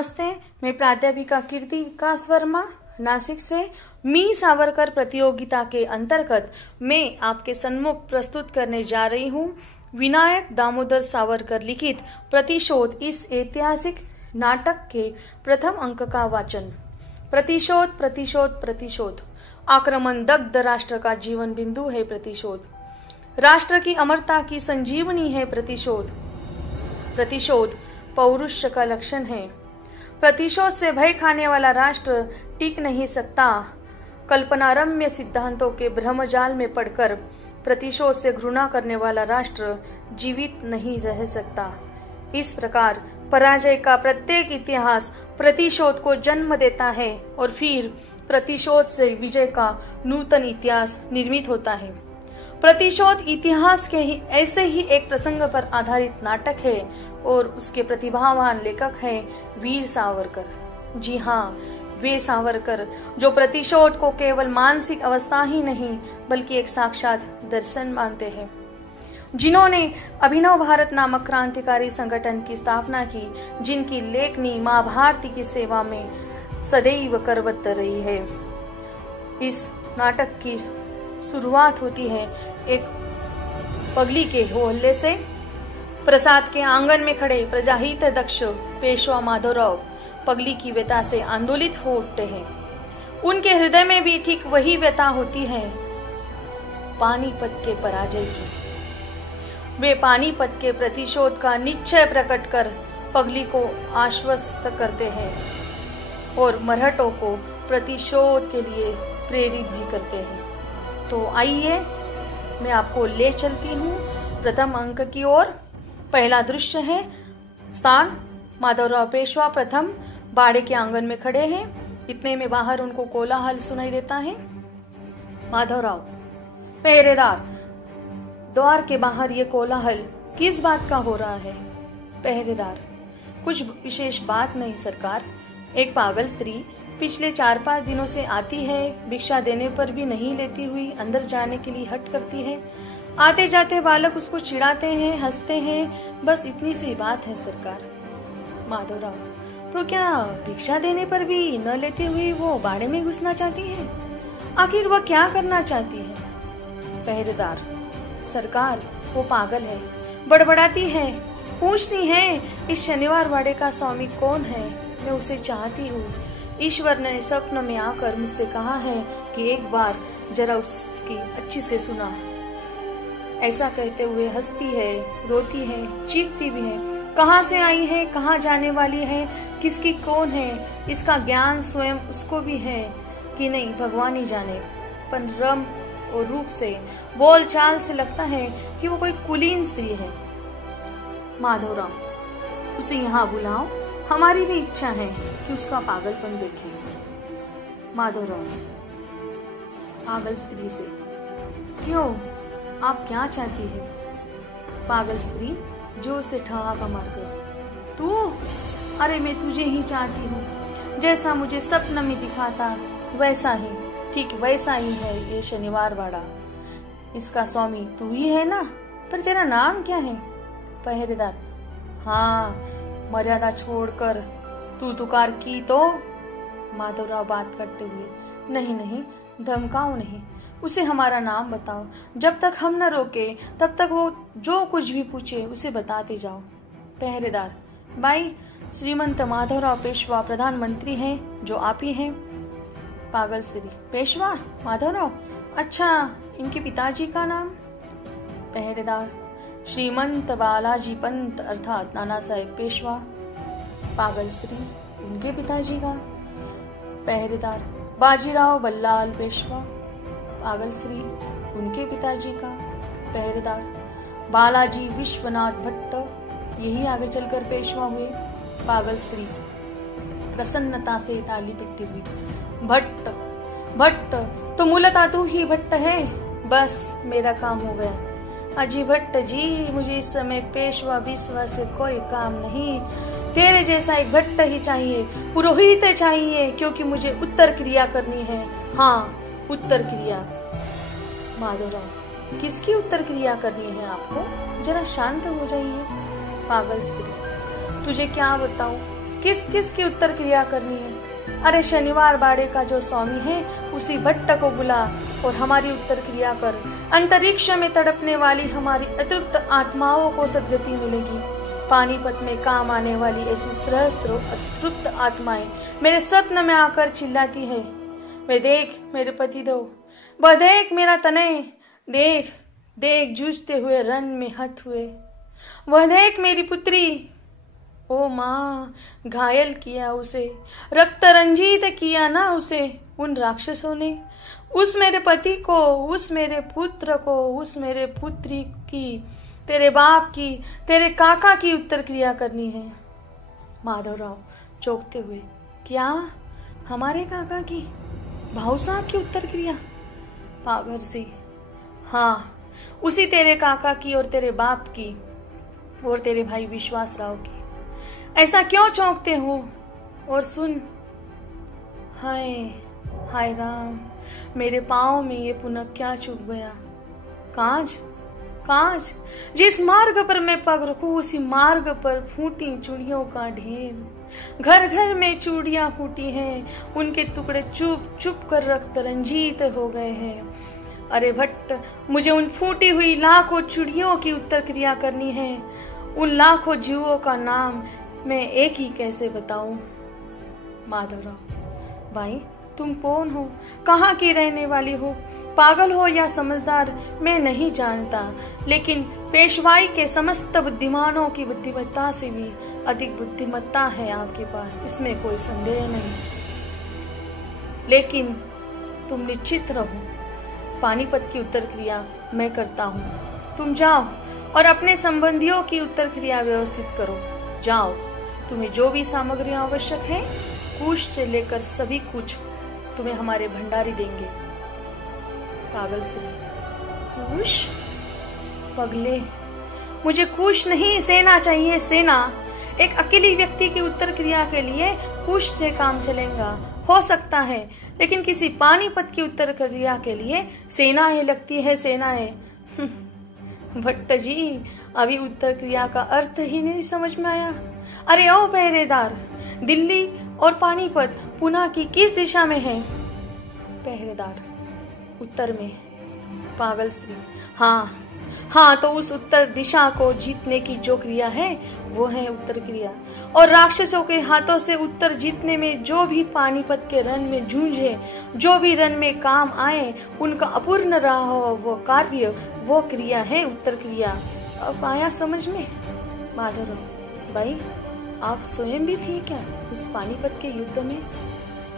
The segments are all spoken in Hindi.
नमस्ते, मैं प्राध्यापिका कीर्ति विकास वर्मा नासिक से मी सावरकर प्रतियोगिता के अंतर्गत मैं आपके सम्मुख प्रस्तुत करने जा रही हूँ विनायक दामोदर सावरकर लिखित प्रतिशोध इस ऐतिहासिक नाटक के प्रथम अंक का वाचन। प्रतिशोध प्रतिशोध प्रतिशोध। आक्रमण दग्ध राष्ट्र का जीवन बिंदु है प्रतिशोध। राष्ट्र की अमरता की संजीवनी है प्रतिशोध। प्रतिशोध पौरुष का लक्षण है। प्रतिशोध से भय खाने वाला राष्ट्र टिक नहीं सकता। कल्पनारम्य सिद्धांतों के भ्रमजाल में पड़कर प्रतिशोध से घृणा करने वाला राष्ट्र जीवित नहीं रह सकता। इस प्रकार पराजय का प्रत्येक इतिहास प्रतिशोध को जन्म देता है और फिर प्रतिशोध से विजय का नूतन इतिहास निर्मित होता है। प्रतिशोध इतिहास के ही ऐसे ही एक प्रसंग पर आधारित नाटक है और उसके प्रतिभावान लेखक हैं वीर सावरकर। जी हाँ, वे सावरकर जो प्रतिशोध को केवल मानसिक अवस्था ही नहीं बल्कि एक साक्षात दर्शन मानते हैं, जिन्होंने अभिनव भारत नामक क्रांतिकारी संगठन की स्थापना की, जिनकी लेखनी माँ भारती की सेवा में सदैव करवत रही है। इस नाटक की शुरुआत होती है एक पगली के होहल्ले से। प्रसाद के आंगन में खड़े प्रजाहित दक्ष पेशवा माधवराव पगली की व्यथा से आंदोलित हो उठते हैं। उनके हृदय में भी ठीक वही व्यथा होती है, पानीपत के पराजय की। वे पानीपत के प्रतिशोध का निश्चय प्रकट कर पगली को आश्वस्त करते हैं और मराठों को प्रतिशोध के लिए प्रेरित भी करते हैं। तो आइए मैं आपको ले चलती हूँ प्रथम अंक की ओर। पहला दृश्य है, स्थान माधवराव पेशवा प्रथम बाड़े के आंगन में खड़े हैं। इतने में बाहर उनको कोलाहल सुनाई देता है। माधवराव, पहरेदार। द्वार के बाहर ये कोलाहल किस बात का हो रहा है? पहरेदार, कुछ विशेष बात नहीं सरकार। एक पागल स्त्री पिछले 4-5 दिनों से आती है, भिक्षा देने पर भी नहीं लेती हुई अंदर जाने के लिए हट करती है। आते जाते बालक उसको चिढ़ाते हैं, हंसते हैं, बस इतनी सी बात है सरकार। माधवराव, तो क्या भिक्षा देने पर भी न लेते हुए वो बाड़े में घुसना चाहती है? आखिर वह क्या करना चाहती है? पहरेदार, सरकार वो पागल है, बड़बड़ाती है, पूछती है इस शनिवार बाड़े का स्वामी कौन है, मैं उसे चाहती हूँ। ईश्वर ने स्वप्न में आकर मुझसे कहा है कि एक बार जरा उसकी अच्छी से सुना। ऐसा कहते हुए हंसती है, रोती है, चीखती भी है। कहाँ से आई है, कहाँ जाने वाली है, किसकी कौन है, इसका ज्ञान स्वयं उसको भी है कि नहीं भगवान ही जाने। पर रंग और रूप से, बोल चाल से लगता है कि वो कोई कुलीन स्त्री है। माधवराव, उसे यहाँ बुलाओ, हमारी भी इच्छा है कि उसका पागलपन देखें। माधवराव, पागल स्त्री से? क्यों, आप क्या चाहती है? पागल स्त्री जो उसे ठहाका मार गई। तू? अरे मैं तुझे ही चाहती हूँ। जैसा मुझे सपन में दिखा था वैसा ही, ठीक वैसा ही है ये शनिवार बाड़ा। इसका स्वामी तू ही है ना? पर तेरा नाम क्या है? पहरेदार, हाँ, मर्यादा छोड़कर तू तुकार की तो। माधवराव बात करते हुए, नहीं नहीं, धमकाओ नहीं, उसे हमारा नाम बताओ। जब तक हम न रोके तब तक वो जो कुछ भी पूछे उसे बताते जाओ। पहरेदार, भाई श्रीमंत माधवराव पेशवा प्रधानमंत्री हैं, जो आप ही हैं। पागल स्त्री, पेशवा माधवराव? अच्छा, इनके पिताजी का नाम? पहरेदार, श्रीमंत बालाजी पंत अर्थात नाना साहेब पेशवा। पागल स्त्री, उनके पिताजी का? पहरेदार, बाजीराव बल्लाल पेशवा। पागल स्त्री, उनके पिताजी का? पहरेदार, बालाजी विश्वनाथ भट्ट, यही आगे चलकर पेशवा हुए। पागल स्त्री प्रसन्नता से ताली पीटती हुई, भट्ट भट्ट, तो मूलतः तू ही भट्ट है। बस मेरा काम हो गया। अजी भट्ट जी, मुझे इस समय पेशवा विश्वा से कोई काम नहीं। तेरे जैसा एक भट्ट ही चाहिए, पुरोहित चाहिए, क्योंकि मुझे उत्तर क्रिया करनी है। हाँ, उत्तर क्रिया। माधवराव, किसकी उत्तर क्रिया करनी है आपको? जरा शांत हो जाइए। पागल स्त्री, तुझे क्या बताऊं, किस किस की उत्तर क्रिया करनी है। अरे शनिवार बाड़े का जो स्वामी है उसी भट्ट को बुला और हमारी उत्तर क्रिया कर। अंतरिक्ष में तड़पने वाली हमारी अतृप्त आत्माओं को सद्गति मिलेगी। पानीपत में काम आने वाली ऐसी सहस्त्रों अतृप्त आत्माएं मेरे स्वप्न में आकर चिल्लाती है, वे देख मेरे पति देव, वह देख मेरा तनय, देख देख जूझते हुए रन में हत हुए, वह देख मेरी पुत्री, ओ माँ घायल किया उसे, रक्त रंजित किया ना उसे उन राक्षसों ने। उस मेरे पति को, उस मेरे पुत्र को, उस मेरे पुत्री की, तेरे बाप की, तेरे काका की उत्तर क्रिया करनी है। माधवराव चौंकते हुए, क्या हमारे काका की, भाऊ साहब की उत्तर क्रिया? पागल सी, हाँ उसी तेरे काका की और तेरे बाप की और तेरे भाई विश्वास राव की। ऐसा क्यों चौंकते हो? और सुन, हाय हाय राम, मेरे पाँव में ये पुनः क्या चुभ गया। कांच कांच, जिस मार्ग पर मैं पग रखूं उसी मार्ग पर फूटी चूड़ियों का ढेर। घर घर में चूड़ियां फूटी हैं, उनके टुकड़े चुप चुप कर रक्त रंजीत हो गए हैं। अरे भट्ट, मुझे उन फूटी हुई लाखों चूड़ियों की उत्तर क्रिया करनी है। उन लाखों जीवों का नाम मैं एक ही कैसे बताऊं? माधवराव, भाई तुम कौन हो, कहाँ की रहने वाली हो, पागल हो या समझदार मैं नहीं जानता, लेकिन पेशवाई के समस्त बुद्धिमानों की बुद्धिमत्ता से भी अधिक बुद्धिमत्ता है आपके पास, इसमें कोई संदेह नहीं। लेकिन तुम निश्चित रहो, पानीपत की उत्तर क्रिया मैं करता हूँ। तुम जाओ और अपने संबंधियों की उत्तर क्रिया व्यवस्थित करो। जाओ, तुम्हें जो भी सामग्री आवश्यक है, कुश से लेकर सभी कुछ तुम्हें हमारे भंडारी देंगे। पागल स्त्री, कुश? पगले, मुझे कुश नहीं, सेना चाहिए, सेना। एक अकेली व्यक्ति की उत्तर क्रिया के लिए कुश से काम चलेगा हो सकता है, लेकिन किसी पानीपत की उत्तर क्रिया के लिए सेनाएं लगती है, सेनाएं। भट्ट जी, अभी उत्तर क्रिया का अर्थ ही नहीं समझ में आया। अरे ओ पहरेदार, दिल्ली और पानीपत पुणे की किस दिशा में है? पहरेदार, उत्तर में। पागल स्त्री, हाँ हाँ, तो उस उत्तर दिशा को जीतने की जो क्रिया है वो है उत्तर क्रिया। और राक्षसों के हाथों से उत्तर जीतने में जो भी पानीपत के रण में जूझे, जो भी रण में काम आए, उनका अपूर्ण रहा हो वो कार्य, वो क्रिया है उत्तर क्रिया। अब आया समझ में? माधवराव, भाई आप स्वयं भी थी क्या उस पानीपत के युद्ध में?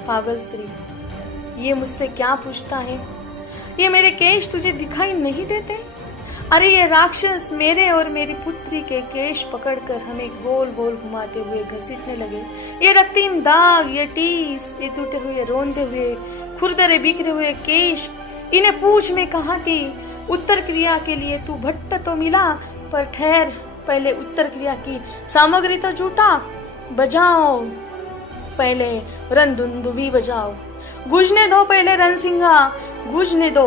पागल स्त्री, ये मुझसे क्या पूछता है? ये मेरे केश तुझे दिखाई नहीं देते? अरे ये राक्षस मेरे और मेरी पुत्री के केश पकड़कर हमें गोल गोल घुमाते हुए घसीटने लगे। ये रक्तीम दाग, ये टीस, ये टूटे हुए, रोंदे हुए, खुरदरे बिखरे हुए केश, इन्हें पूछ में कहाँ थी? उत्तर क्रिया के लिए तू भट्ट तो मिला, पर ठहर, पहले उत्तर क्रिया की सामग्री तो जुटा। बजाओ पहले रणधुंदुभी बजाओ, गूंजने दो पहले रणसिंगा, गूंजने दो,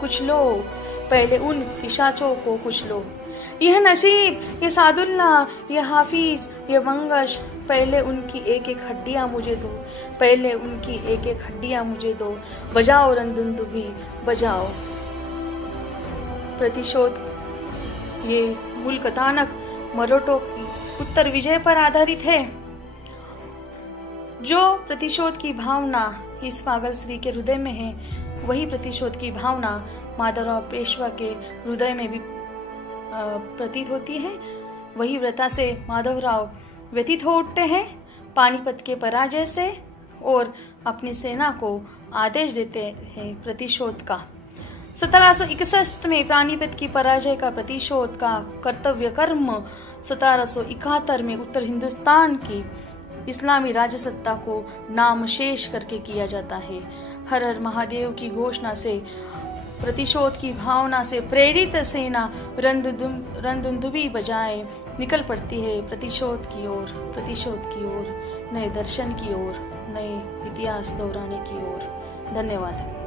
कुछ लो पहले उन पिशाचों को, कुछ लो। यह नसीब, ये सादुल्ला, ये हाफिज, ये मंगश, पहले उनकी एक एक हड्डियां मुझे दो, पहले उनकी एक एक हड्डियां मुझे दो। बजाओ रणधुंदुभी बजाओ। प्रतिशोध, ये मूल कथानक मराठों की उत्तर विजय पर आधारित है। जो प्रतिशोध की भावना इस पागल स्त्री के हृदय में है, वही प्रतिशोध की भावना माधवराव पेशवा के हृदय में भी प्रतीत होती है। वही व्रता से माधवराव व्यतीत हो उठते हैं पानीपत के पराजय से और अपनी सेना को आदेश देते हैं प्रतिशोध का। 1761 में पानीपत की पराजय का प्रतिशोध का कर्तव्य कर्म 1771 में उत्तर हिंदुस्तान की इस्लामी राजसत्ता को नाम शेष करके किया जाता है। हर हर महादेव की घोषणा से प्रतिशोध की भावना से प्रेरित सेना रणधुंदुभी बजाए निकल पड़ती है प्रतिशोध की ओर, नए दर्शन की ओर, नए इतिहास दोहराने की ओर। धन्यवाद।